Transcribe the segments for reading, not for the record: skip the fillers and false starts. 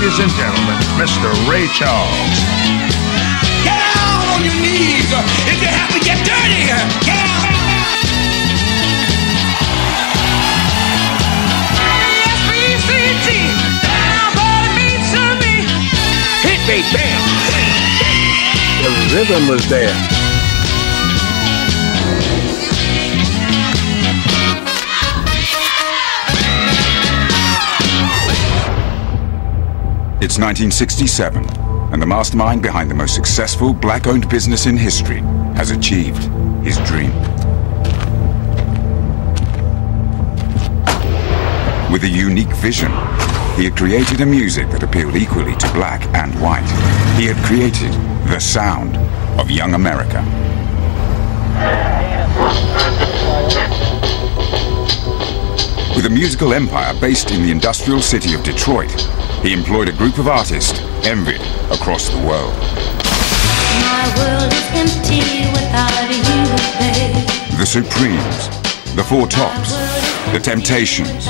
ladies and gentlemen, Mr. Ray Charles. Get down on your knees if you have to get dirty. Get out. Hit me, bam. The rhythm was there. It's 1967, and the mastermind behind the most successful black-owned business in history has achieved his dream. With a unique vision, he had created a music that appealed equally to black and white. He had created the sound of young America. With a musical empire based in the industrial city of Detroit, he employed a group of artists envied across the world. My world is empty without you, babe. The Supremes, the Four Tops, the Temptations,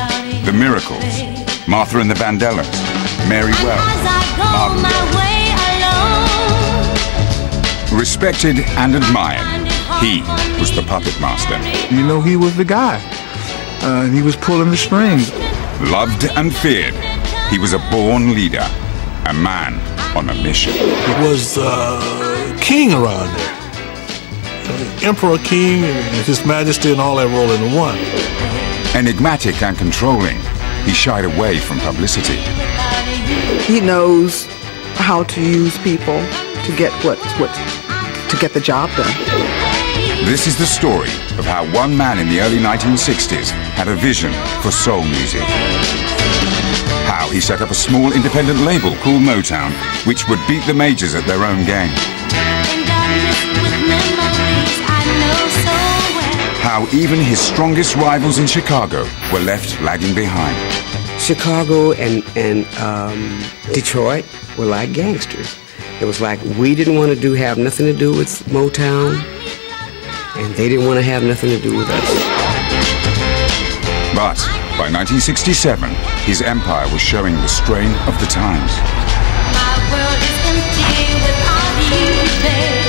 the Miracles, Martha and the Vandellas, Mary Wells, Marvin Gaye. Respected and admired, he was the puppet master. You know, he was the guy. He was pulling the strings. Loved and feared, he was a born leader, a man on a mission. It was king around there. The emperor, king, and his majesty and all that rolled into one. Enigmatic and controlling, he shied away from publicity. He knows how to use people to get to get the job done. This is the story of how one man in the early 1960s had a vision for soul music. How he set up a small independent label called Motown, which would beat the majors at their own game. How even his strongest rivals in Chicago were left lagging behind. Chicago and Detroit were like gangsters. It was like we didn't want to have nothing to do with Motown, and they didn't want to have nothing to do with us. But by 1967, his empire was showing the strain of the times. My world is empty without you, babe.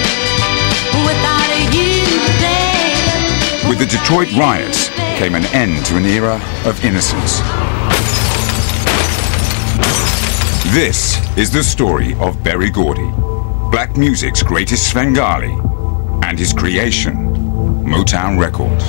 Without you, babe. With the Detroit riots came an end to an era of innocence. This is the story of Berry Gordy, black music's greatest Svengali, and his creation, Motown Records.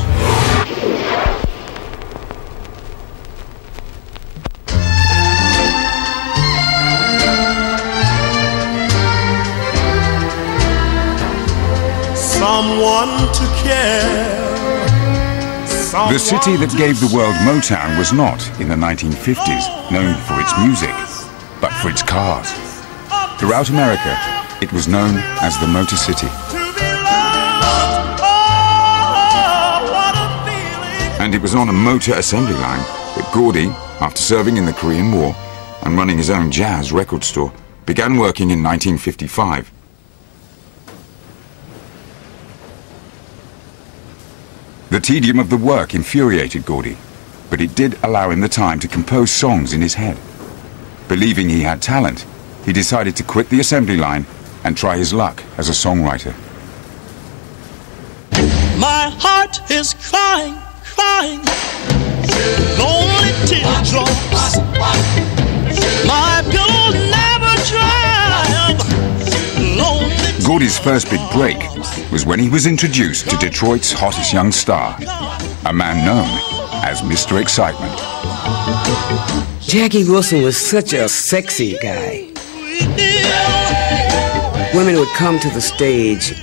Someone to care. The city that gave the world Motown was not, in the 1950s, known for its music, but for its cars. Throughout America, it was known as the Motor City. And it was on a motor assembly line that Gordy, after serving in the Korean War and running his own jazz record store, began working in 1955. The tedium of the work infuriated Gordy, but it did allow him the time to compose songs in his head. Believing he had talent, he decided to quit the assembly line and try his luck as a songwriter. My heart is crying, crying, lonely teardrops. My pillow never dry. Lonely. Gordy's first big break was when he was introduced to Detroit's hottest young star, a man known as Mr. Excitement. Jackie Wilson was such a sexy guy. Women would come to the stage.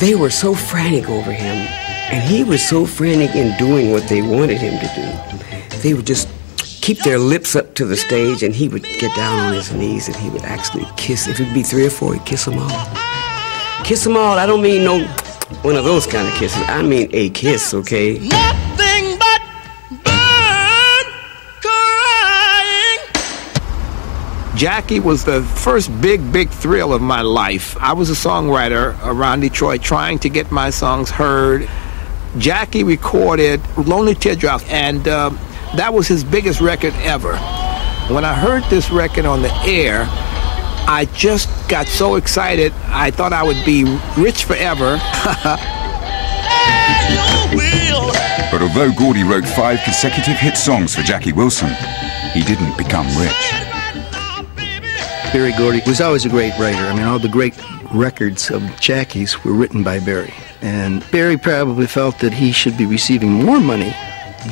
They were so frantic over him, and he was so frantic in doing what they wanted him to do. They would just keep their lips up to the stage, and he would get down on his knees, and he would actually kiss. If it would be 3 or 4, he'd kiss them all. Kiss them all. I don't mean no one of those kind of kisses. I mean a kiss, okay? Nothing but bird crying. Jackie was the first big thrill of my life. I was a songwriter around Detroit trying to get my songs heard. Jackie recorded Lonely Teardrops, and that was his biggest record ever. When I heard this record on the air, I just got so excited, I thought I would be rich forever. But although Gordy wrote 5 consecutive hit songs for Jackie Wilson, he didn't become rich. Berry Gordy was always a great writer. I mean, all the great records of Jackie's were written by Berry. And Berry probably felt that he should be receiving more money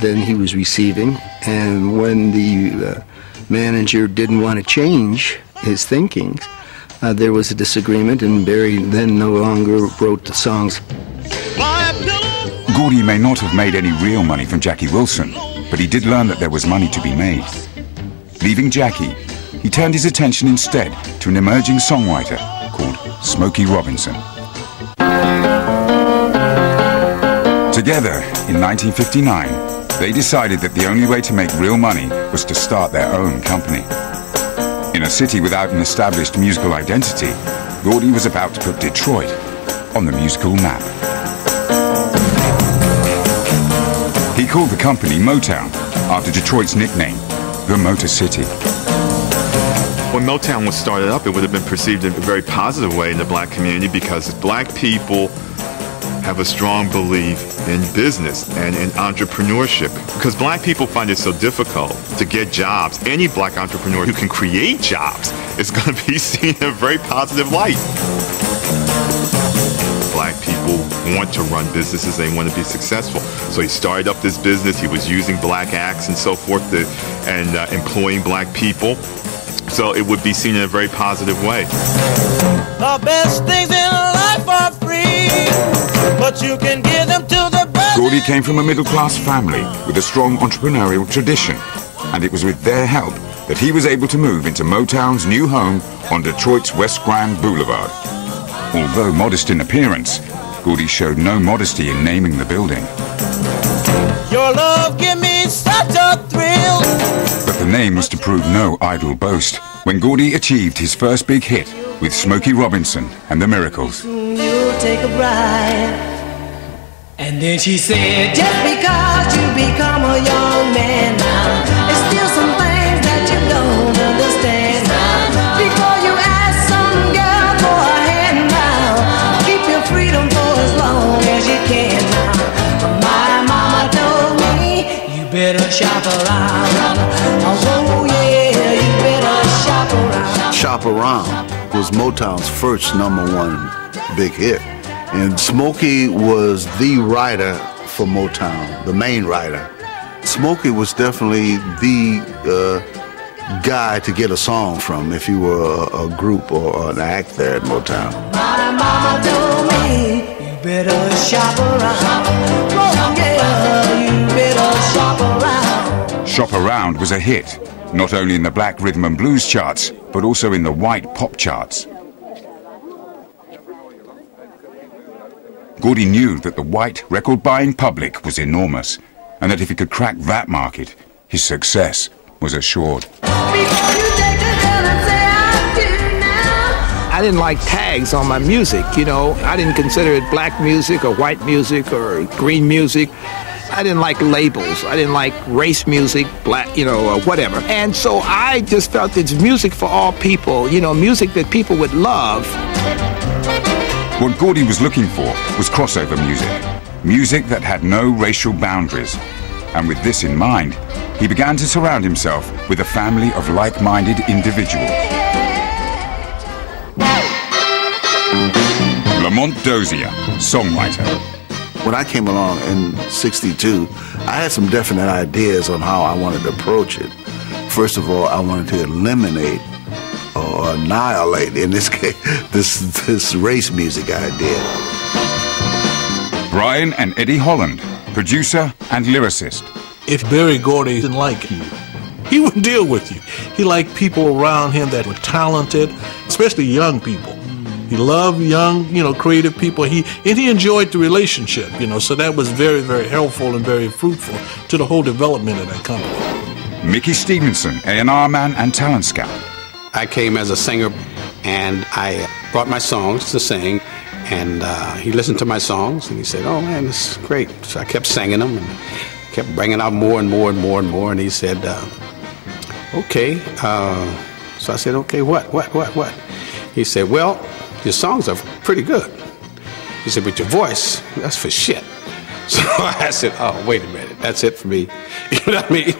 than he was receiving. And when the manager didn't want to change his thinking, there was a disagreement, and Berry then no longer wrote the songs. Gordy may not have made any real money from Jackie Wilson, but he did learn that there was money to be made. Leaving Jackie, he turned his attention instead to an emerging songwriter called Smokey Robinson. Together, in 1959, they decided that the only way to make real money was to start their own company. In a city without an established musical identity, Gordy was about to put Detroit on the musical map. He called the company Motown, after Detroit's nickname, the Motor City. When Motown was started up, it would have been perceived in a very positive way in the black community because black people have a strong belief in business and in entrepreneurship. Because black people find it so difficult to get jobs. Any black entrepreneur who can create jobs is going to be seen in a very positive light. Black people want to run businesses, they want to be successful. So he started up this business, he was using black acts and so forth and employing black people. So it would be seen in a very positive way. The best things in life are free, but you can give them to the best. Gordy came from a middle-class family with a strong entrepreneurial tradition, and it was with their help that he was able to move into Motown's new home on Detroit's West Grand Boulevard. Although modest in appearance, Gordy showed no modesty in naming the building. Your love give me such a thrill. But the name was to prove no idle boast when Gordy achieved his first big hit with Smokey Robinson and the Miracles. You'll take a bride. And then she said, just because you become a young man now, there's still some things that you don't understand now. Before you ask some girl for a hand now, keep your freedom for as long as you can now. My mama told me, you better shop around. Oh yeah, you better shop around. Shop Around was Motown's first #1 big hit. And Smokey was the writer for Motown, the main writer. Smokey was definitely the guy to get a song from if you were a group or an act there at Motown. My mama told me, you better shop around. Oh yeah, you better shop around. Shop Around was a hit, not only in the black rhythm and blues charts, but also in the white pop charts. Gordy knew that the white record-buying public was enormous, and that if he could crack that market, his success was assured. I didn't like tags on my music, you know. I didn't consider it black music or white music or green music. I didn't like labels. I didn't like race music, black, you know, or whatever. And so I just felt it's music for all people, you know, music that people would love. What Gordy was looking for was crossover music, music that had no racial boundaries. And with this in mind, he began to surround himself with a family of like-minded individuals. Lamont Dozier, songwriter. When I came along in '62, I had some definite ideas on how I wanted to approach it. First of all, I wanted to eliminate or annihilate, in this case, this race music idea. Brian and Eddie Holland, producer and lyricist. If Berry Gordy didn't like you, he wouldn't deal with you. He liked people around him that were talented, especially young people. He loved young, you know, creative people. He enjoyed the relationship, you know, so that was very, very helpful and very fruitful to the whole development of that company. Mickey Stevenson, A&R man and talent scout. I came as a singer, and I brought my songs to sing, and he listened to my songs, and he said, oh, man, this is great. So I kept singing them, and kept bringing out more and more and more and more, and he said, okay. So I said, okay, what? He said, well, your songs are pretty good. He said, but your voice, that's for shit. So I said, oh, wait a minute, that's it for me. You know what I mean?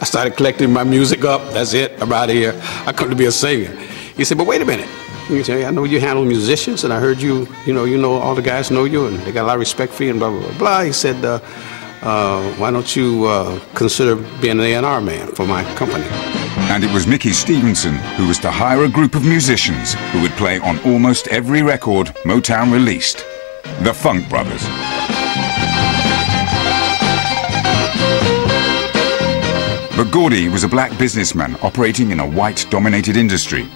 I started collecting my music up. That's it, I'm out of here. I come to be a singer. He said, but wait a minute. He said, I know you handle musicians, and I heard you know, all the guys know you, and they got a lot of respect for you, and blah, blah, blah, blah. He said, why don't you consider being an A&R man for my company? And it was Mickey Stevenson who was to hire a group of musicians who would play on almost every record Motown released, the Funk Brothers. But Gordy was a black businessman operating in a white-dominated industry.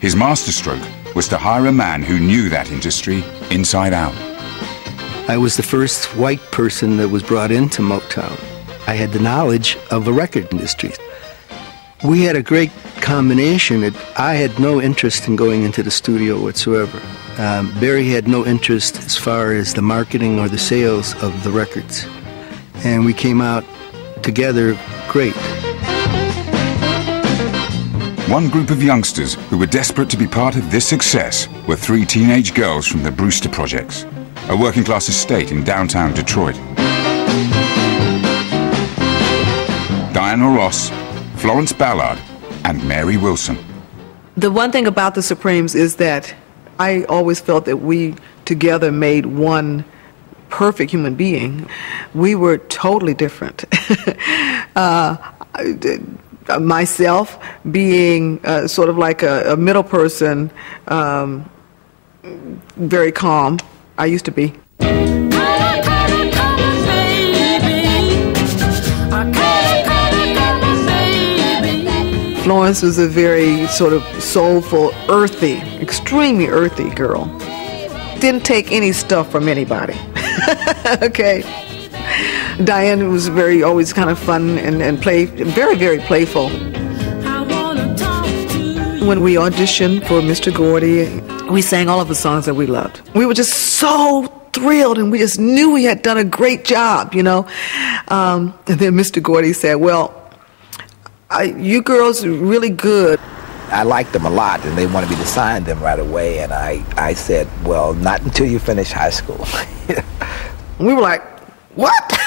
His masterstroke was to hire a man who knew that industry inside out. I was the first white person that was brought into Motown. I had the knowledge of the record industry. We had a great combination. I had no interest in going into the studio whatsoever. Barry had no interest as far as the marketing or the sales of the records. And we came out together great. One group of youngsters who were desperate to be part of this success were 3 teenage girls from the Brewster Projects, a working-class estate in downtown Detroit. Diana Ross, Florence Ballard, and Mary Wilson. The one thing about the Supremes is that I always felt that we together made one perfect human being. We were totally different. Myself being sort of like a middle person, very calm. I used to be. Florence was a very sort of soulful, earthy, extremely earthy girl. Didn't take any stuff from anybody. Okay. Diane was always kind of fun and very, very playful. When we auditioned for Mr. Gordy, we sang all of the songs that we loved. We were just so thrilled, and we just knew we had done a great job, you know. And then Mr. Gordy said, well, you girls are really good. I liked them a lot, and they wanted me to sign them right away, and I said, well, not until you finish high school. We were like, what?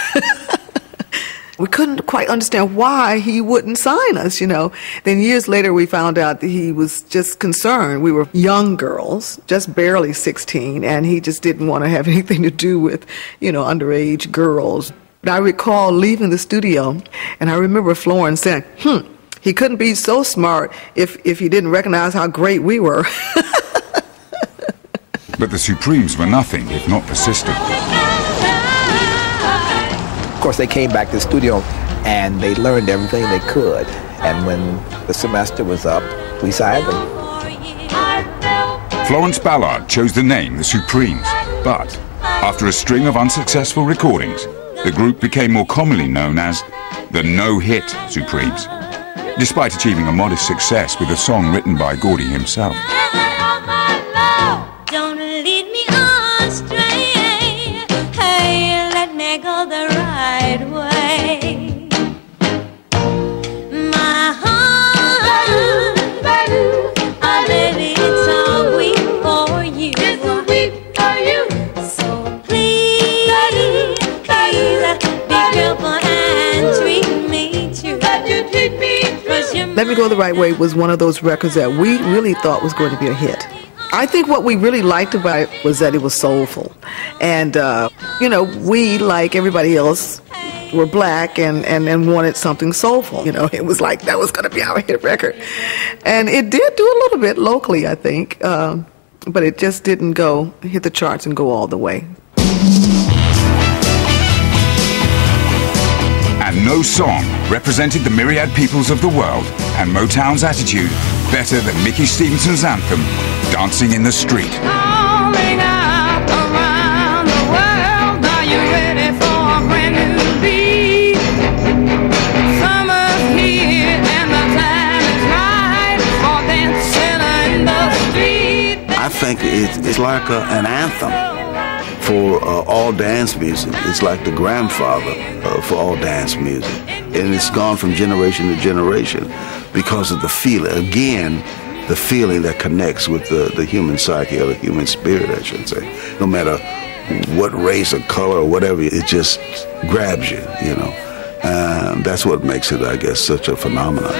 We couldn't quite understand why he wouldn't sign us, you know. Then years later, we found out that he was just concerned. We were young girls, just barely 16, and he just didn't want to have anything to do with, you know, underage girls. I recall leaving the studio, and I remember Florence saying, he couldn't be so smart if he didn't recognize how great we were. But the Supremes were nothing if not persistent. Of course, they came back to the studio, and they learned everything they could. And when the semester was up, we signed them. Florence Ballard chose the name The Supremes, but after a string of unsuccessful recordings, the group became more commonly known as the No-Hit Supremes, despite achieving a modest success with a song written by Gordy himself. Don't lead me astray. Hey, let me go the right way. My heart, baby, it's all weak for you. It's weak for you. So please, be careful and treat me true. Let Me Go the Right Way was one of those records that we really thought was going to be a hit. I think what we really liked about it was that it was soulful. And, you know, we, like everybody else, were black and wanted something soulful. You know, it was like that was going to be our hit record. And it did do a little bit locally, I think, but it just didn't hit the charts and go all the way. And no song represented the myriad peoples of the world and Motown's attitude better than Mickey Stevenson's anthem, Dancing in the Street. Calling out around the world, are you ready for a brand new beat? Summer's here and the time is right for dancing in the street. I think it's like an anthem for all dance music. It's like the grandfather for all dance music. and it's gone from generation to generation because of the feeling. Again, the feeling that connects with the human psyche or the human spirit, I should say. No matter what race or color or whatever, it just grabs you, you know. That's what makes it, I guess, such a phenomenon.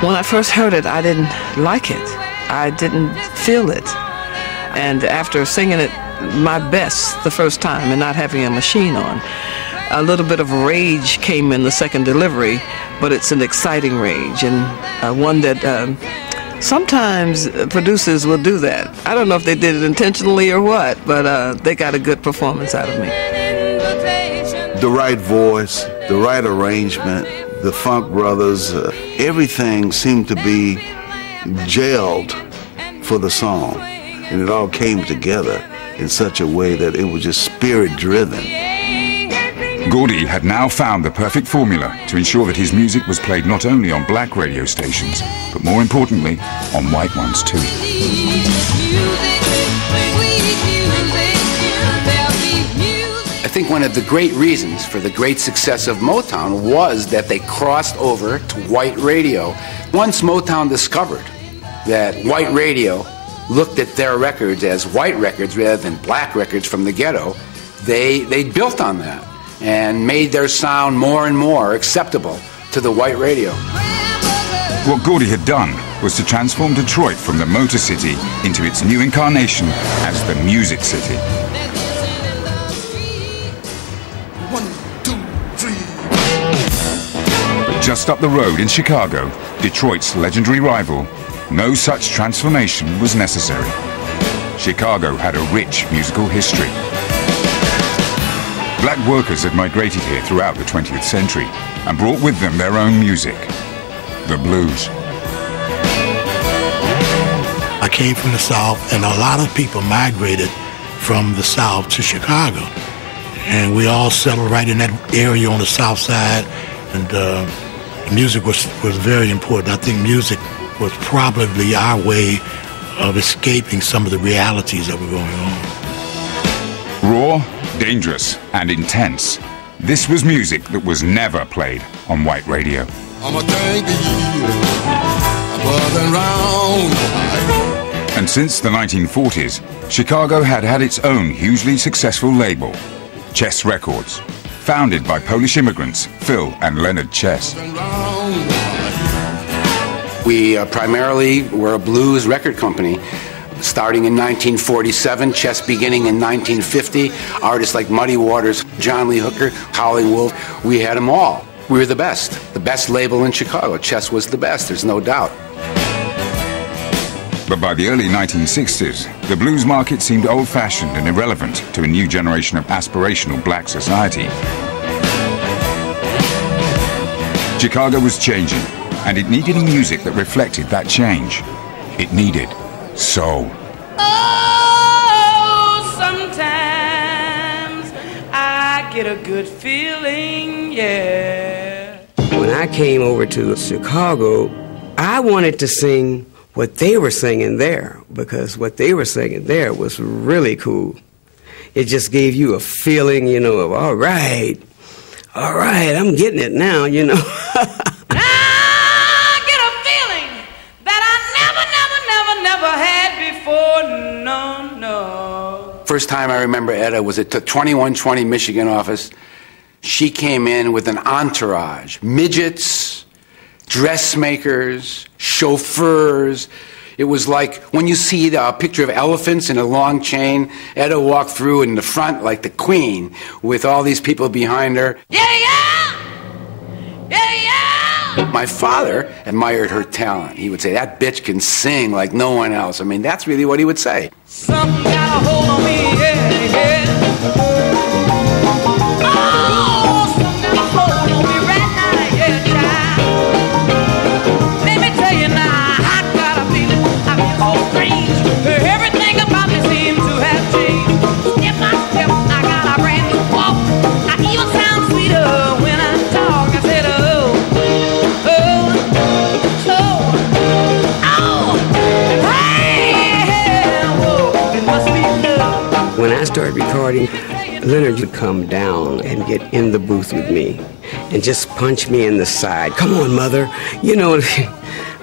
When I first heard it, I didn't like it. I didn't feel it. And after singing it my best the first time and not having a machine on, a little bit of rage came in the second delivery, but it's an exciting rage, and one that sometimes producers will do that. I don't know if they did it intentionally or what, but they got a good performance out of me. The right voice, the right arrangement, the Funk Brothers, everything seemed to be gelled for the song. And it all came together in such a way that it was just spirit-driven. Gordy had now found the perfect formula to ensure that his music was played not only on black radio stations, but more importantly, on white ones too. I think one of the great reasons for the great success of Motown was that they crossed over to white radio. Once Motown discovered that white radio looked at their records as white records rather than black records from the ghetto, they built on that and made their sound more and more acceptable to the white radio. What Gordy had done was to transform Detroit from the Motor City into its new incarnation as the Music City. But just up the road in Chicago, Detroit's legendary rival, no such transformation was necessary. Chicago had a rich musical history. Black workers had migrated here throughout the 20th century and brought with them their own music, the blues. I came from the South, and a lot of people migrated from the South to Chicago. And we all settled right in that area on the South Side, and music was very important. I think music was probably our way of escaping some of the realities that were going on. Raw, dangerous, and intense. This was music that was never played on white radio. And since the 1940s, Chicago had had its own hugely successful label, Chess Records, founded by Polish immigrants Phil and Leonard Chess. We primarily were a blues record company. Starting in 1947, Chess beginning in 1950, artists like Muddy Waters, John Lee Hooker, Howlin' Wolf, we had them all. We were the best label in Chicago. Chess was the best, there's no doubt. But by the early 1960s, the blues market seemed old-fashioned and irrelevant to a new generation of aspirational black society. Chicago was changing, and it needed music that reflected that change. It needed soul. Oh, sometimes I get a good feeling, yeah. When I came over to Chicago, I wanted to sing what they were singing there, because what they were singing there was really cool. It just gave you a feeling, you know, of all right, I'm getting it now, you know. First time I remember Etta was at the 2120 Michigan office. She came in with an entourage, midgets, dressmakers, chauffeurs. It was like when you see a picture of elephants in a long chain, Etta walked through in the front like the queen with all these people behind her. Yeah, yeah! Yeah, yeah! My father admired her talent. He would say, that bitch can sing like no one else. I mean, that's really what he would say. Something got a hold on me, yeah, yeah. Oh, something got a hold on me right now, yeah, child. Let me tell you now, I got a feeling, I feel so strange. Everything about me seems to have changed. Step by step, I got a brand new walk. I even sound sweeter when I talk. I said, When I started recording, Leonard would come down and get in the booth with me and just punch me in the side. Come on, Mother. You know,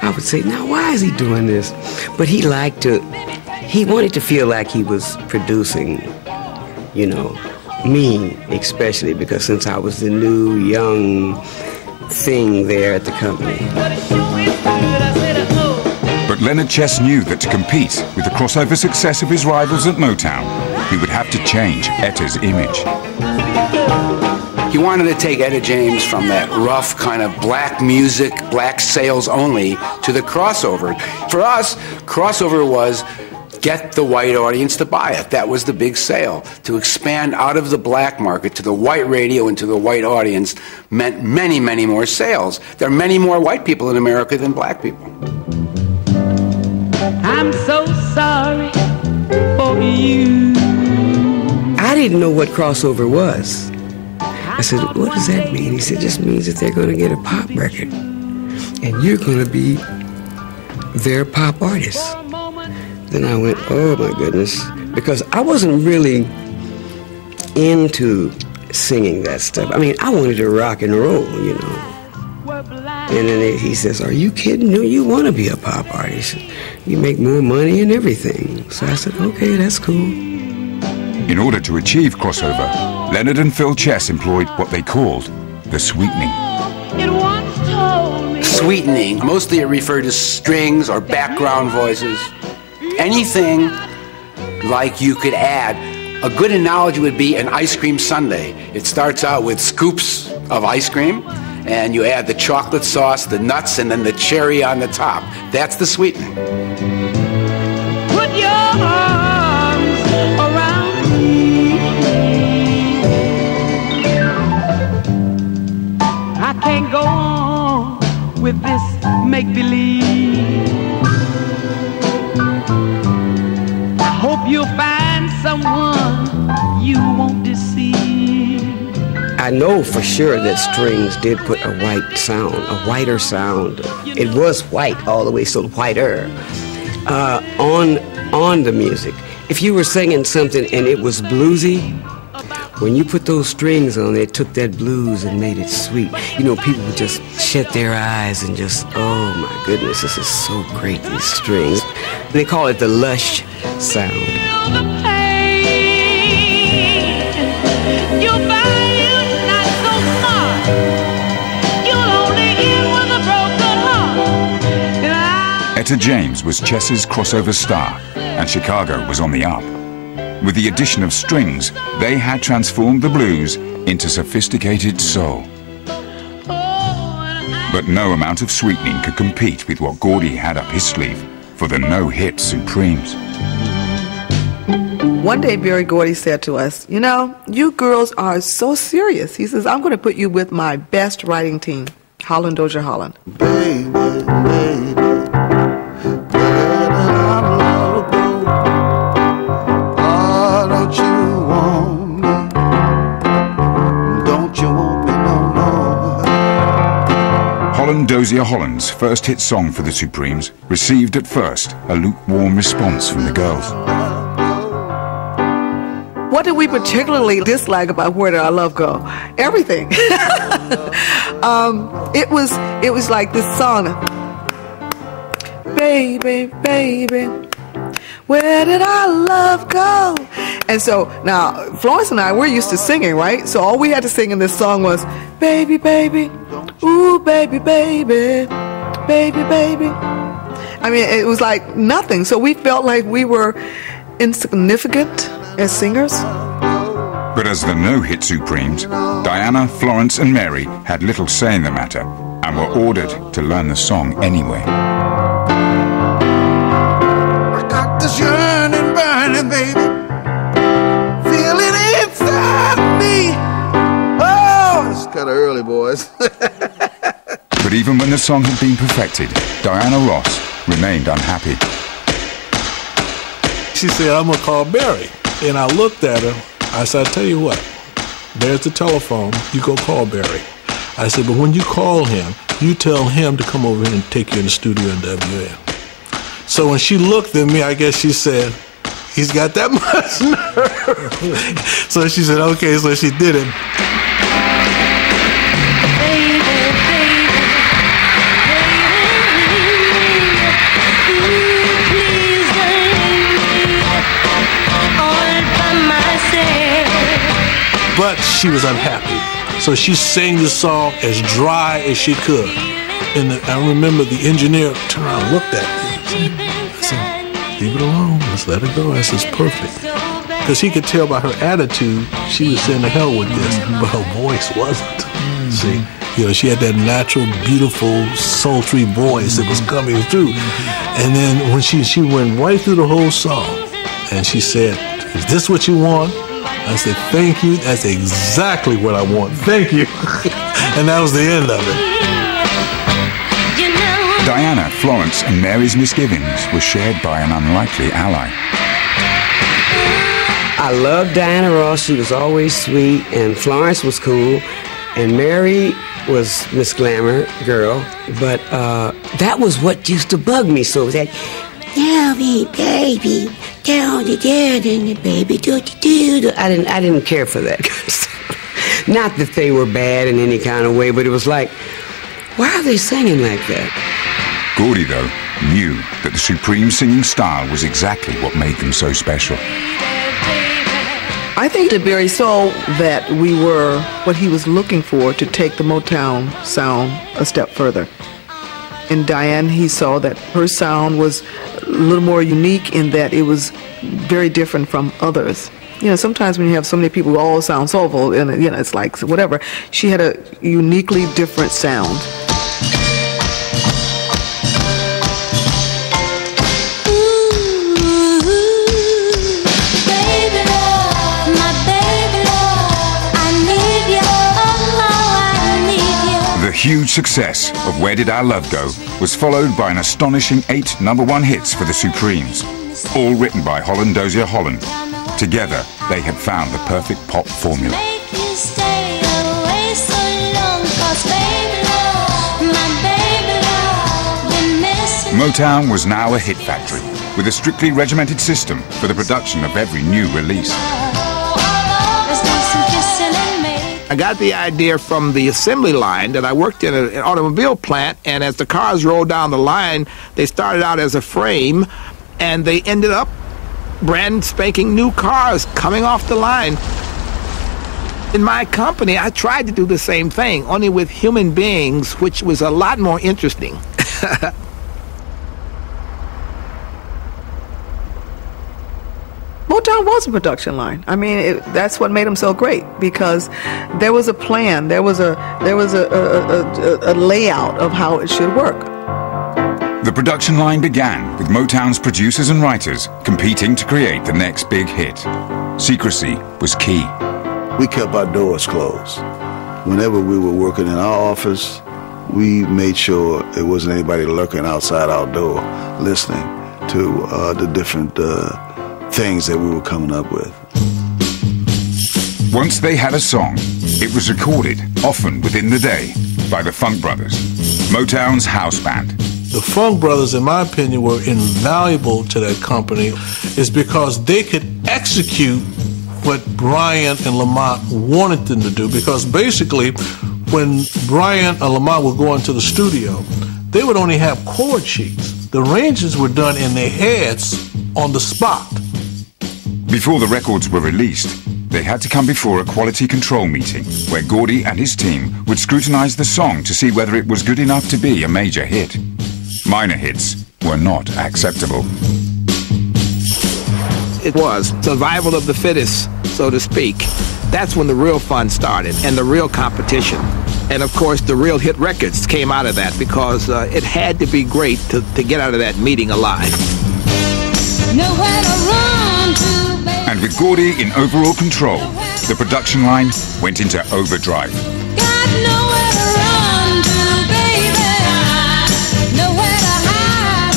I would say, now why is he doing this? But he wanted to feel like he was producing, you know, me especially, because since I was the new, young thing there at the company. But Leonard Chess knew that to compete with the crossover success of his rivals at Motown, he would have to change Etta's image. He wanted to take Etta James from that rough kind of black music, black sales only, to the crossover. For us, crossover was get the white audience to buy it. That was the big sale. To expand out of the black market to the white radio and to the white audience meant many, many more sales. There are many more white people in America than black people. I'm so sorry for you. I didn't know what crossover was. I said, what does that mean? He said, it just means that they're going to get a pop record and you're going to be their pop artist. Then I went, oh my goodness, because I wasn't really into singing that stuff. I mean, I wanted to rock and roll, you know. And then he says, are you kidding? No, you want to be a pop artist. You make more money and everything. So I said, okay, that's cool. In order to achieve crossover, Leonard and Phil Chess employed what they called the sweetening. Sweetening, mostly it referred to strings or background voices. Anything like you could add. A good analogy would be an ice cream sundae. It starts out with scoops of ice cream, and you add the chocolate sauce, the nuts, and then the cherry on the top. That's the sweetening. Put your arms around me. I can't go on with this make-believe. I hope you'll find someone you won't deceive. I know for sure that strings did put a white sound, a whiter sound. It was white all the way, so whiter, on the music. If you were singing something and it was bluesy, when you put those strings on, it took that blues and made it sweet. You know, people would just shut their eyes and just, oh my goodness, this is so great, these strings. They call it the lush sound. Etta James was Chess's crossover star, and Chicago was on the up. With the addition of strings, they had transformed the blues into sophisticated soul. But no amount of sweetening could compete with what Gordy had up his sleeve for the no-hit Supremes. One day, Berry Gordy said to us, you know, you girls are so serious. He says, I'm going to put you with my best writing team, Holland Dozier Holland. Baby, baby. Holland Dozier Holland's first hit song for the Supremes received at first a lukewarm response from the girls. What did we particularly dislike about Where Did Our Love Go? Everything. It was like this song, baby, baby, where did our love go? And so now Florence and I, we're used to singing, right? So all we had to sing in this song was baby, baby, ooh, baby, baby, baby, baby. I mean, it was like nothing. So we felt like we were insignificant as singers. But as the no-hit Supremes, Diana, Florence and Mary had little say in the matter and were ordered to learn the song anyway. I got this yearning, burning, baby, feeling inside me. Oh, it's kind of early, boys. But even when the song had been perfected, Diana Ross remained unhappy. She said, I'm going to call Barry. And I looked at her. I said, I tell you what, there's the telephone. You go call Barry. I said, but when you call him, you tell him to come over here and take you in the studio in WM. So when she looked at me, I guess she said, He's got that much nerve. So she said, okay, so she did it. But she was unhappy. So she sang the song as dry as she could. And I remember the engineer turned around and looked at me. I said, leave it alone. Let's let it go. This is perfect. Because he could tell by her attitude, she was saying, to hell with this. But her voice wasn't. See? You know, she had that natural, beautiful, sultry voice that was coming through. And then when she went right through the whole song, and she said, is this what you want? I said, thank you. That's exactly what I want. Thank you. And that was the end of it. Diana, Florence, and Mary's misgivings were shared by an unlikely ally. I loved Diana Ross. She was always sweet, and Florence was cool, and Mary was Miss Glamour girl. But that was what used to bug me. So it was that, tell me, baby, tell the dad and the baby, do. I didn't care for that kind of stuff. Not that they were bad in any kind of way, but it was like, why are they singing like that? Gordy, though, knew that the Supreme singing style was exactly what made them so special. I think that Barry saw that we were what he was looking for to take the Motown sound a step further. In Diane, he saw that her sound was a little more unique in that it was very different from others. You know, sometimes when you have so many people who all sound soulful, and you know, it's like whatever. She had a uniquely different sound. The huge success of Where Did Our Love Go was followed by an astonishing 8 number-1 hits for the Supremes, all written by Holland Dozier Holland. Together, they had found the perfect pop formula. Motown was now a hit factory, with a strictly regimented system for the production of every new release. I got the idea from the assembly line that I worked in an automobile plant, and as the cars rolled down the line, they started out as a frame, and they ended up brand spanking new cars coming off the line. In my company, I tried to do the same thing, only with human beings, which was a lot more interesting. Motown was a production line. I mean, that's what made them so great, because there was a plan, there was a layout of how it should work. The production line began with Motown's producers and writers competing to create the next big hit. Secrecy was key. We kept our doors closed. Whenever we were working in our office, we made sure there wasn't anybody lurking outside our door listening to the different things that we were coming up with. Once they had a song, it was recorded, often within the day, by the Funk Brothers, Motown's house band. The Funk Brothers, in my opinion, were invaluable to that company, is because they could execute what Bryant and Lamont wanted them to do. Because basically, when Bryant and Lamont would go into the studio, they would only have chord sheets. The arrangements were done in their heads on the spot. Before the records were released, they had to come before a quality control meeting where Gordy and his team would scrutinize the song to see whether it was good enough to be a major hit. Minor hits were not acceptable. It was survival of the fittest, so to speak. That's when the real fun started and the real competition. And of course, the real hit records came out of that, because it had to be great to get out of that meeting alive. Nowhere to run to, baby. And with Gordy in overall control, the production line went into overdrive. Got nowhere to run to, baby. Nowhere to hide.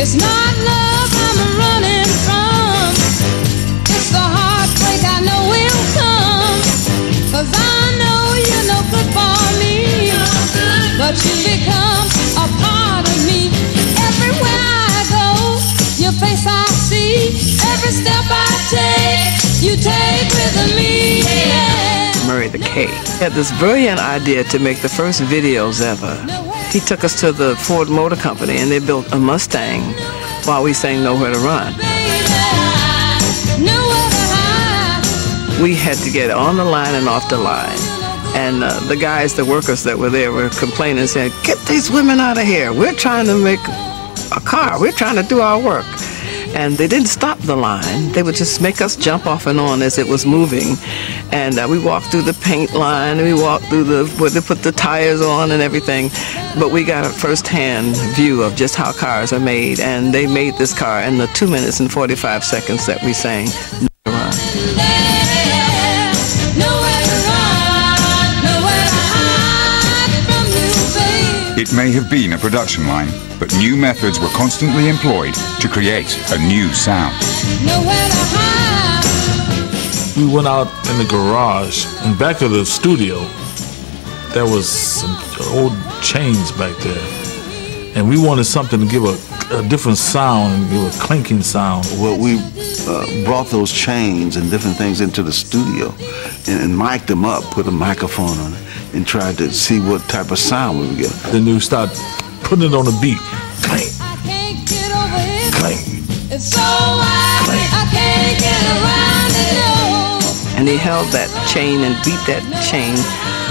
It's not love I'm running from. It's the heartbreak I know will come. 'Cause I know you're no good for me. But you become a part of me. Everywhere I go, your face I see. okay. He had this brilliant idea to make the first videos ever. He took us to the Ford Motor Company, and they built a Mustang while we sang Nowhere to Run. We had to get on the line and off the line. And the guys, the workers that were there were complaining, saying, "Get these women out of here. We're trying to make a car. We're trying to do our work." And they didn't stop the line. They would just make us jump off and on as it was moving. And we walked through the paint line, and we walked through where they put the tires on and everything. But we got a first-hand view of just how cars are made. And they made this car in the 2 minutes and 45 seconds that we sang. It may have been a production line, but new methods were constantly employed to create a new sound. We went out in the garage, and back of the studio, there was some old chains back there. And we wanted something to give a different sound, give a clinking sound. Well, we brought those chains and different things into the studio and mic'd them up, put a microphone on it, and tried to see what type of sound we would get. Then we start putting it on a beat. Clank, clank, clank. And he held that chain and beat that chain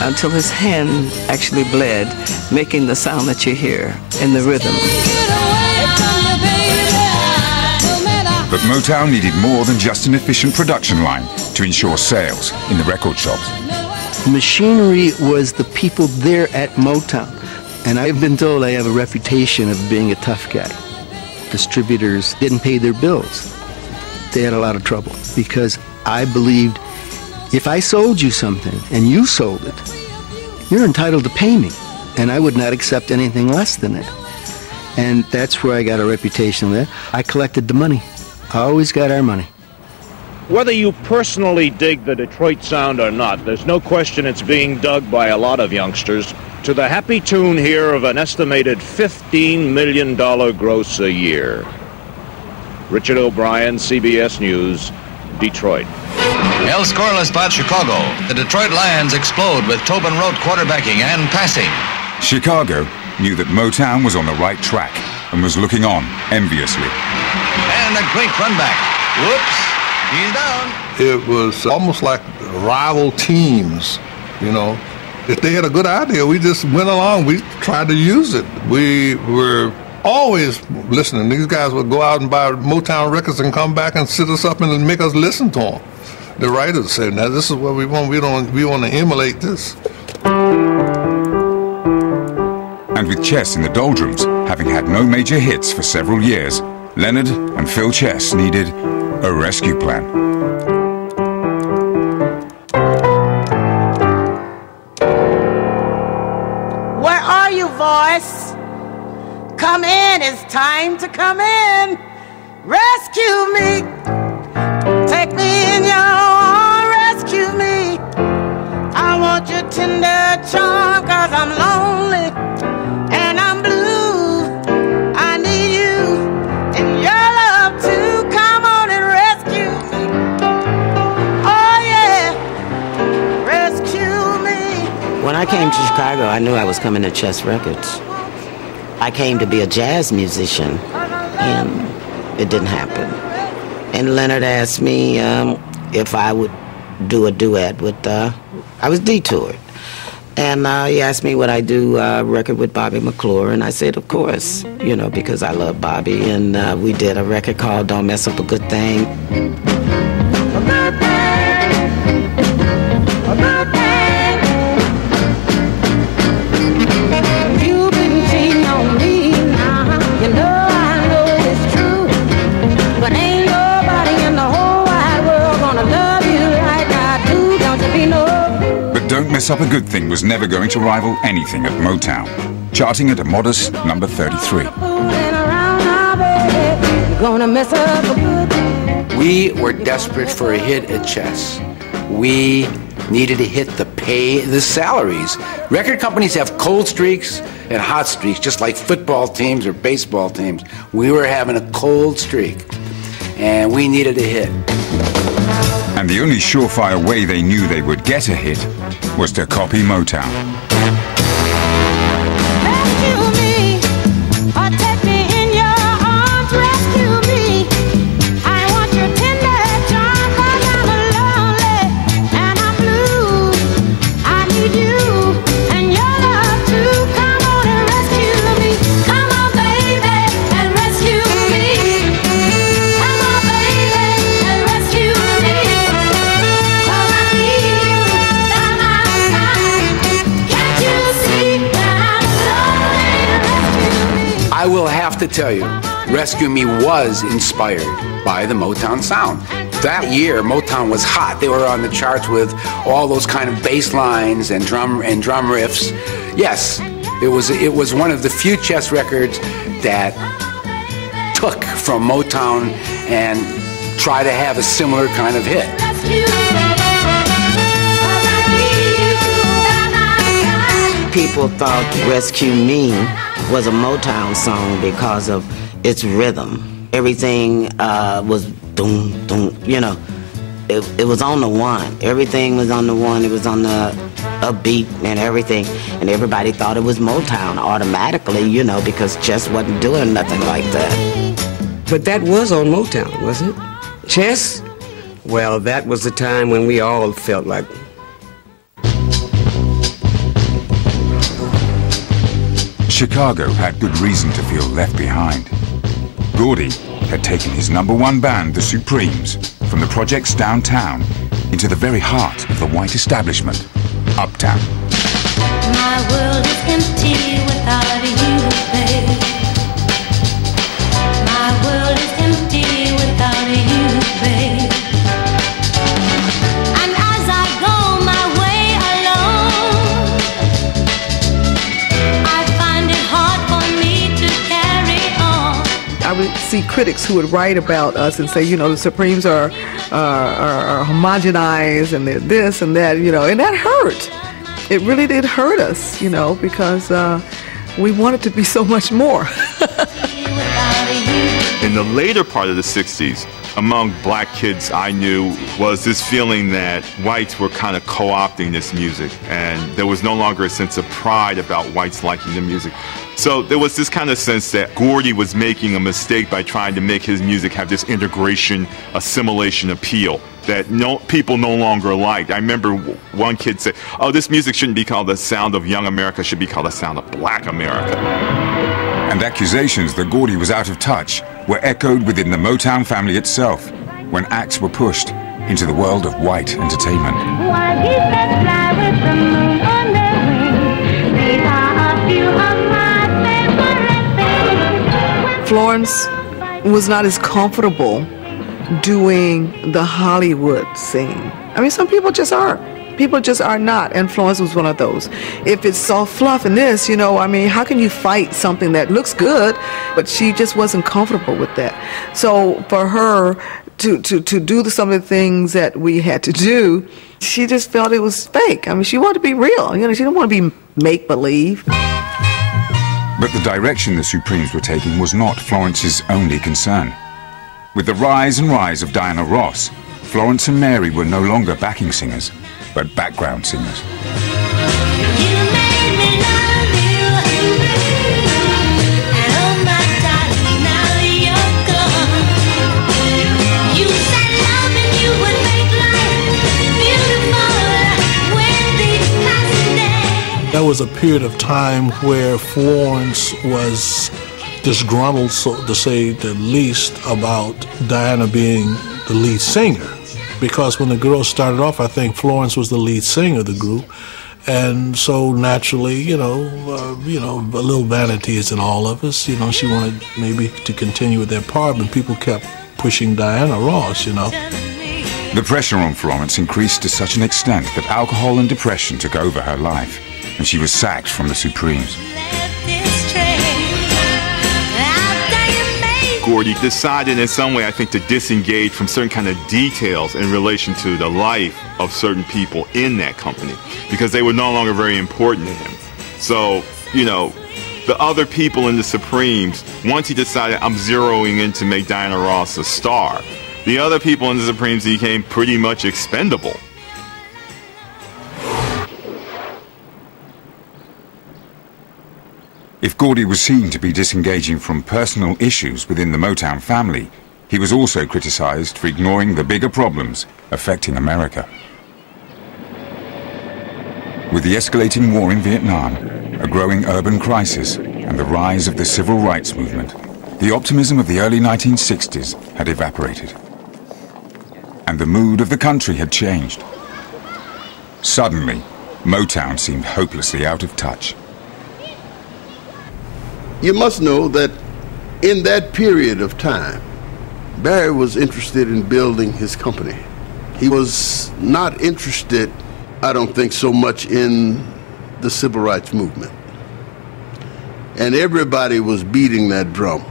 until his hand actually bled, making the sound that you hear in the rhythm. But Motown needed more than just an efficient production line to ensure sales in the record shops. Machinery was the people there at Motown. And I've been told I have a reputation of being a tough guy. Distributors didn't pay their bills. They had a lot of trouble because I believed if I sold you something and you sold it, you're entitled to pay me. And I would not accept anything less than it. And that's where I got a reputation there. I collected the money. I always got our money. Whether you personally dig the Detroit sound or not, there's no question it's being dug by a lot of youngsters to the happy tune here of an estimated $15 million gross a year. Richard O'Brien, CBS News, Detroit. Held scoreless by Chicago, the Detroit Lions explode with Tobin Rote quarterbacking and passing. Chicago knew that Motown was on the right track and was looking on enviously. And a great run back. Whoops, he's down. It was almost like rival teams, you know. If they had a good idea, we just went along. We tried to use it. We were always listening. These guys would go out and buy Motown records and come back and sit us up and make us listen to them. The writers said, "Now this is what we want. We want to emulate this." And with Chess in the doldrums, having had no major hits for several years, Leonard and Phil Chess needed a rescue plan. Where are you, voice? Come in, it's time to come in. Rescue me. Take me in your arms, rescue me. I want your tender charm, 'cause I'm lonely and I'm blue. I need you and your love to come on and rescue me. Oh yeah, rescue me. When I came to Chicago, I knew I was coming to Chess Records. I came to be a jazz musician, and it didn't happen. And Leonard asked me if I would do a duet with, I was detoured. And he asked me would I do a record with Bobby McClure, and I said, of course, you know, because I love Bobby. And we did a record called Don't Mess Up a Good Thing. Don't Mess Up a Good Thing was never going to rival anything at Motown, charting at a modest number 33. We were desperate for a hit at Chess. We needed to hit the salaries. Record companies have cold streaks and hot streaks, just like football teams or baseball teams. We were having a cold streak, and we needed a hit. And the only surefire way they knew they would get a hit was to copy Motown. I will have to tell you, Rescue Me was inspired by the Motown sound. That year, Motown was hot. They were on the charts with all those kind of bass lines and drum riffs. Yes, it was one of the few chess records that took from Motown and tried to have a similar kind of hit. People thought Rescue Me was a Motown song because of its rhythm. Everything was doom, doom, you know. It was on the one. Everything was on the one. It was on the beat and everything. And everybody thought it was Motown automatically, you know, because Chess wasn't doing nothing like that. But that was on Motown, wasn't it? Chess? Well, that was the time when we all felt like... Chicago had good reason to feel left behind. Gordy had taken his #1 band, the Supremes, from the projects downtown into the very heart of the white establishment, Uptown. My world is empty without you, babe. My world is empty without you, babe. And as I go my way alone, I find it hard for me to carry on. I would see critics who would write about us and say, you know, the Supremes are homogenized and they're this and that, you know, and that hurt. It really did hurt us, you know, because we wanted to be so much more. In the later part of the 60s, among black kids I knew was this feeling that whites were kind of co-opting this music, and there was no longer a sense of pride about whites liking the music. So there was this kind of sense that Gordy was making a mistake by trying to make his music have this integration, assimilation appeal that people no longer liked. I remember one kid said, oh, this music shouldn't be called the sound of young America, it should be called the sound of black America. And accusations that Gordy was out of touch were echoed within the Motown family itself when acts were pushed into the world of white entertainment. While he says fly with the moon on their wings, these are a few of my favorite things. Florence was not as comfortable doing the Hollywood scene. I mean, some people just aren't. People just are not, and Florence was one of those. If it's soft fluff in this, you know, I mean, how can you fight something that looks good? But she just wasn't comfortable with that. So for her to do some of the things that we had to do, she just felt it was fake. I mean, she wanted to be real. You know, she didn't want to be make-believe. But the direction the Supremes were taking was not Florence's only concern. With the rise and rise of Diana Ross, Florence and Mary were no longer backing singers, but background singers. There was a period of time where Florence was disgruntled, so to say the least, about Diana being the lead singer. Because when the girls started off, I think Florence was the lead singer of the group. And so naturally, you know, a little vanity is in all of us. You know, she wanted maybe to continue with that part, but people kept pushing Diana Ross, you know. The pressure on Florence increased to such an extent that alcohol and depression took over her life, and she was sacked from the Supremes. Gordy decided in some way, I think, to disengage from certain kind of details in relation to the life of certain people in that company because they were no longer very important to him. So, you know, the other people in the Supremes, once he decided I'm zeroing in to make Diana Ross a star, The other people in the Supremes became pretty much expendable. If Gordy was seen to be disengaging from personal issues within the Motown family, he was also criticized for ignoring the bigger problems affecting America. With the escalating war in Vietnam, a growing urban crisis, and the rise of the civil rights movement, the optimism of the early 1960s had evaporated. And the mood of the country had changed. Suddenly, Motown seemed hopelessly out of touch. You must know that in that period of time, Barry was interested in building his company. He was not interested, I don't think, so much in the civil rights movement. And everybody was beating that drum.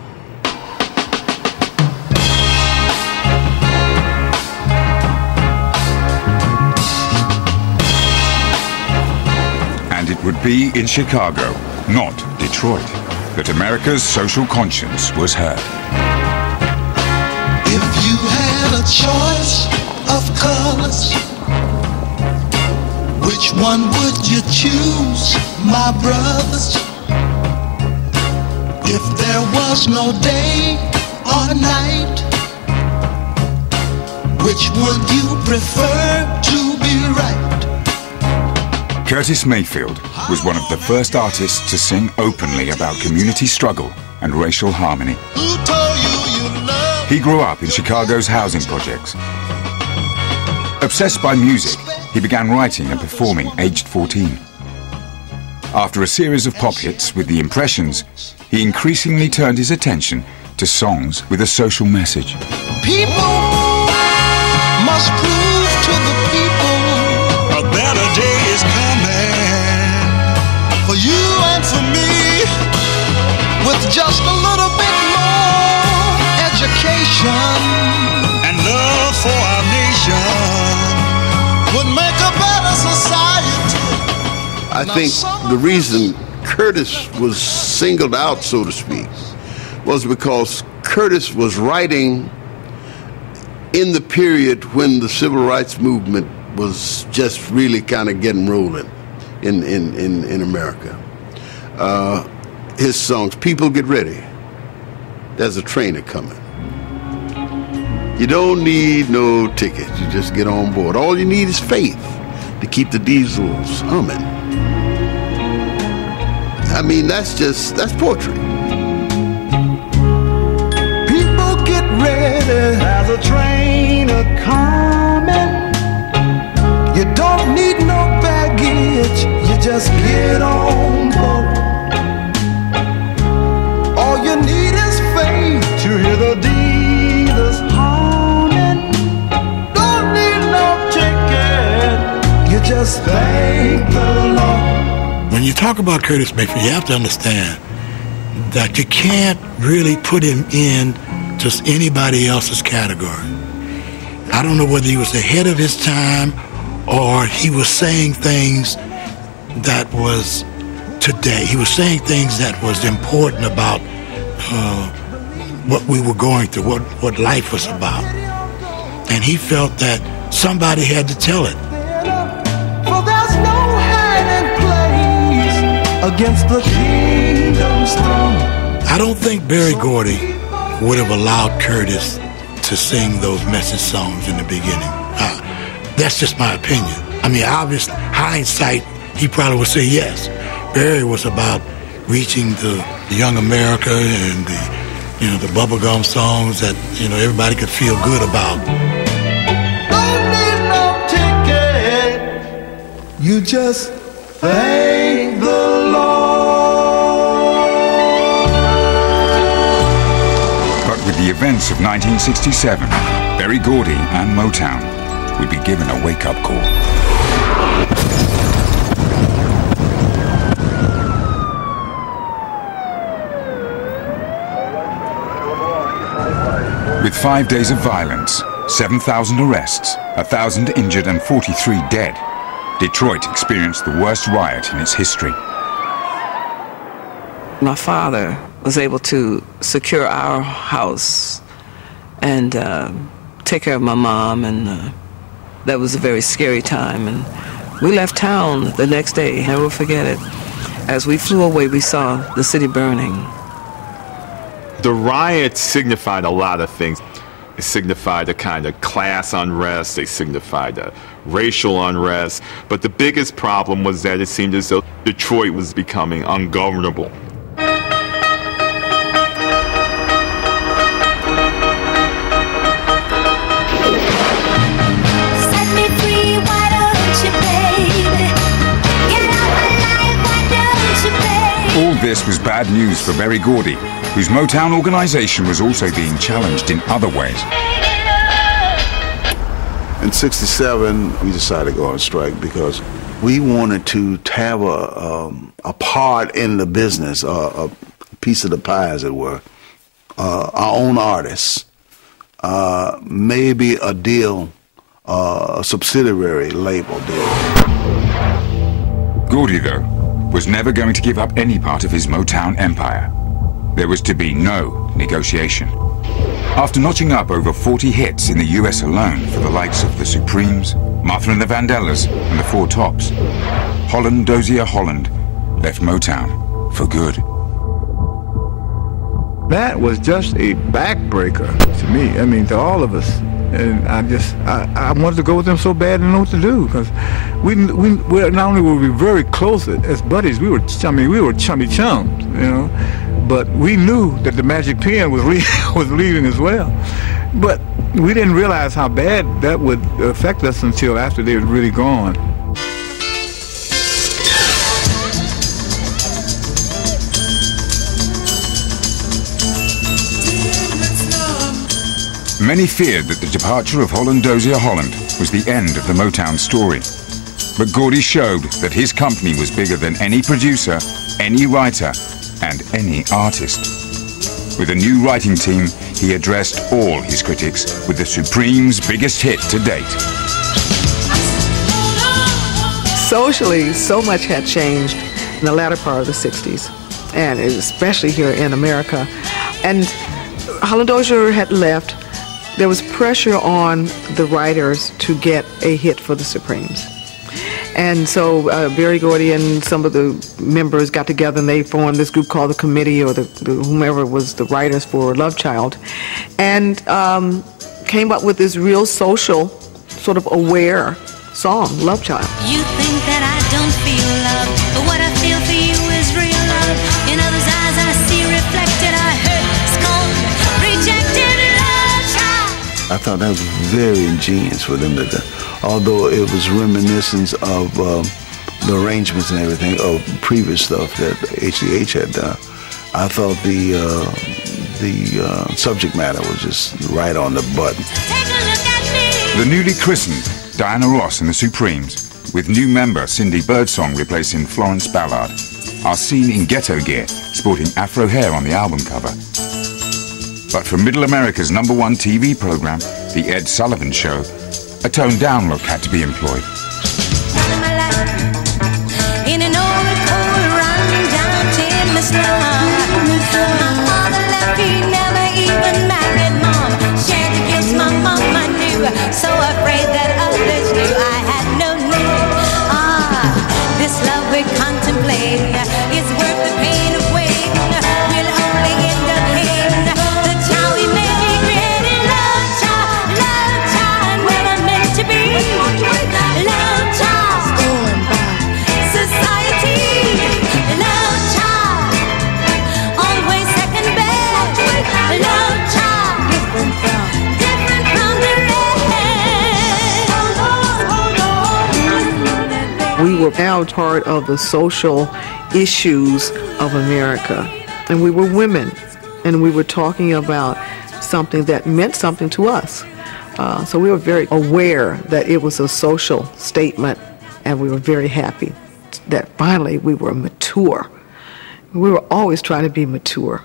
And it would be in Chicago, not Detroit, that America's social conscience was heard. If you had a choice of colors, which one would you choose, my brothers? If there was no day or night, which would you prefer to be right? Curtis Mayfield was one of the first artists to sing openly about community struggle and racial harmony. He grew up in Chicago's housing projects. Obsessed by music, he began writing and performing aged 14. After a series of pop hits with the Impressions, he increasingly turned his attention to songs with a social message. People must prove to the people a better day is coming for you and for me, with just a little bit more education and love for our nation would make a better society. I think the reason Curtis was singled out, so to speak, was because Curtis was writing in the period when the civil rights movement was just really kind of getting rolling in America. His songs, People Get Ready, there's a train a-coming. You don't need no ticket, you just get on board. All you need is faith to keep the diesels humming. I mean, that's poetry. People get ready, there's a train a-coming. You don't need no baggage, you just get on board. All you need is faith to hear the dealers humming. Don't need no ticket, you just thank the Lord. When you talk about Curtis Mayfield, you have to understand that you can't really put him in just anybody else's category. I don't know whether he was ahead of his time or he was saying things that was today. He was saying things that was important about what we were going through, what life was about. And he felt that somebody had to tell it. For there's no hiding place against the kingdom's throne. I don't think Berry Gordy would have allowed Curtis to sing those message songs in the beginning. That's just my opinion. I mean, obviously, hindsight, he probably would say yes. Berry was about reaching the young America and the bubblegum songs that, everybody could feel good about. Don't need no ticket, you just thank the Lord. But with the events of 1967, Berry Gordy and Motown would be given a wake-up call. With 5 days of violence, 7,000 arrests, 1,000 injured and 43 dead, Detroit experienced the worst riot in its history. My father was able to secure our house and take care of my mom, and that was a very scary time. And we left town the next day. I never forget it. As we flew away, we saw the city burning. The riots signified a lot of things. It signified a kind of class unrest. They signified a racial unrest. But the biggest problem was that it seemed as though Detroit was becoming ungovernable. All this was bad news for Berry Gordy, whose Motown organization was also being challenged in other ways. In '67, we decided to go on strike because we wanted to have a part in the business, a piece of the pie, as it were. Our own artists, maybe a deal, a subsidiary label deal. Gordy, though, was never going to give up any part of his Motown empire. There was to be no negotiation. After notching up over 40 hits in the US alone for the likes of the Supremes, Martha and the Vandellas, and the Four Tops, Holland Dozier Holland left Motown for good. That was just a backbreaker to me, I mean, to all of us. And I wanted to go with them so bad and know what to do, because we not only were we very close as buddies, we were chummy chums, you know, but we knew that the Magic Pen was leaving as well. But we didn't realize how bad that would affect us until after they were really gone. Many feared that the departure of Holland Dozier Holland was the end of the Motown story. But Gordy showed that his company was bigger than any producer, any writer, and any artist. With a new writing team, he addressed all his critics with the Supremes' biggest hit to date. Socially, so much had changed in the latter part of the 60s, and especially here in America. And Holland Dozier had left. There was pressure on the writers to get a hit for the Supremes. And so Berry Gordy and some of the members got together and they formed this group called the Committee, or whomever was the writers for Love Child, and came up with this real social, sort of aware song, Love Child. You think that I don't feel love, but what I feel for you is real love. In others' eyes I see reflected, I hurt, scorned, rejected, love child. I thought that was very ingenious for them to do. Although it was reminiscence of the arrangements and everything of previous stuff that HDH had done, I thought the subject matter was just right on the button. The newly christened Diana Ross and the Supremes, with new member Cindy Birdsong replacing Florence Ballard, are seen in ghetto gear, sporting afro hair on the album cover. But for Middle America's #1 TV program, The Ed Sullivan Show, a toned-down look had to be employed. In an old, cold, run-down tin slum. My father left, he never even married Mom. Shared the guilt my mama knew, so afraid that others knew I had no need. This love we contemplate is worth the pain of waiting. We'll only end up hating the child we may be creating. Love child, never meant to be. Love child, stolen by society. Love child, always second best. Love child, different from the rest. We were now part of the social issues of America, and we were women, and we were talking about something that meant something to us. So we were very aware that it was a social statement, and we were very happy that finally we were mature. We were always trying to be mature.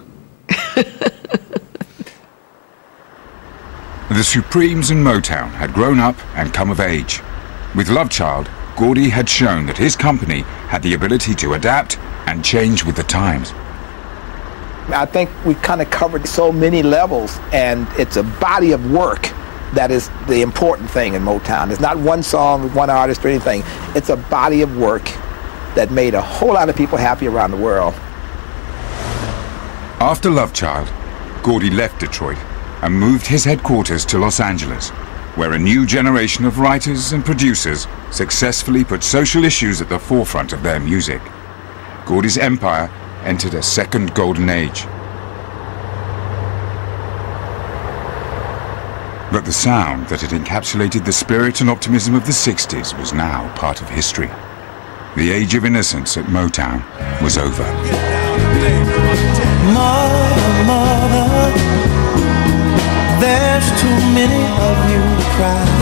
The Supremes and Motown had grown up and come of age. With Love Child, Gordy had shown that his company had the ability to adapt and change with the times. I think we kind of covered so many levels, and it's a body of work that is the important thing in Motown. It's not one song, one artist, or anything. It's a body of work that made a whole lot of people happy around the world. After Love Child, Gordy left Detroit and moved his headquarters to Los Angeles, where a new generation of writers and producers successfully put social issues at the forefront of their music. Gordy's empire entered a second golden age. But the sound that had encapsulated the spirit and optimism of the 60s was now part of history. The age of innocence at Motown was over. Mother, mother, there's too many of you crying.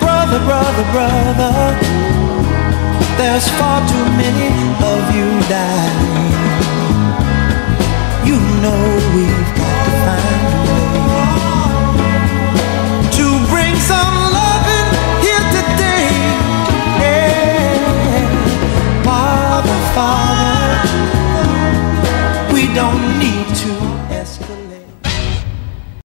Brother, brother, brother, there's far too many of you dying. You know we've got to find a way to bring some loving here today. Yeah. Father, Father, we don't need to escalate.